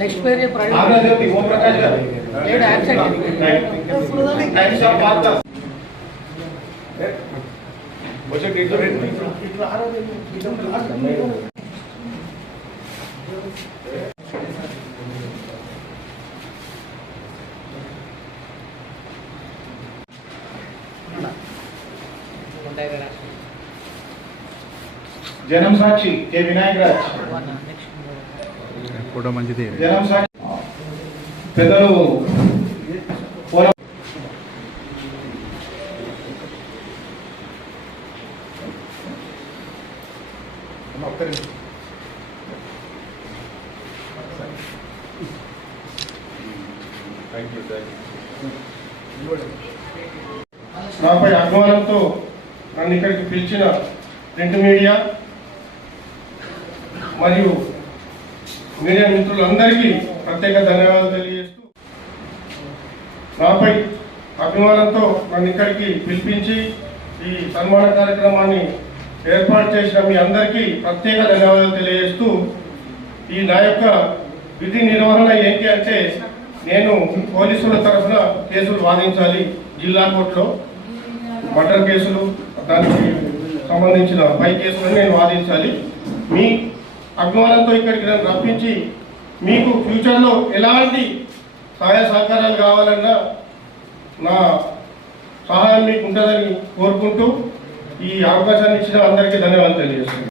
Next పేరు చెప్పండి. ఓం ప్రకాష్ గారు లేడు యాబ్సెంట్. టైమ్స్ ఆఫ్ వార్తా వచ్చే డేట్ ఇట్లా ఆరోగ్య జనం సాక్షి కే వినాయక్ రాజ్ ఫోటో మంచిది. జనం సాక్షి పెద్దలు నాపై అభిమానంతో నన్ను ఇక్కడికి పిలిచిన ప్రింట్ మీడియా మరియు మీడియా మిత్రులందరికీ ప్రత్యేక ధన్యవాదాలు తెలియజేస్తూ, నాపై అభిమానంతో నన్ను ఇక్కడికి పిలిపించి ఈ సన్మాన కార్యక్రమాన్ని ఏర్పాటు చేసిన మీ అందరికీ ప్రత్యేక ధన్యవాదాలు తెలియజేస్తూ, ఈ నా యొక్క విధి నిర్వహణ ఏంటి అంటే, నేను పోలీసుల తరఫున కేసులు వాదించాలి. జిల్లా కోర్టులో మర్డర్ కేసులు, దానికి సంబంధించిన 5 కేసులను నేను వాదించాలి. మీ అభిమానంతో ఇక్కడికి నన్ను రప్పించి మీకు ఫ్యూచర్లో ఎలాంటి సహాయ సహకారాలు కావాలన్నా నా సహాయం మీకు ఉంటుందని కోరుకుంటూ ఈ అవకాశాన్ని ఇచ్చిన అందరికీ ధన్యవాదాలు తెలియజేస్తున్నాను.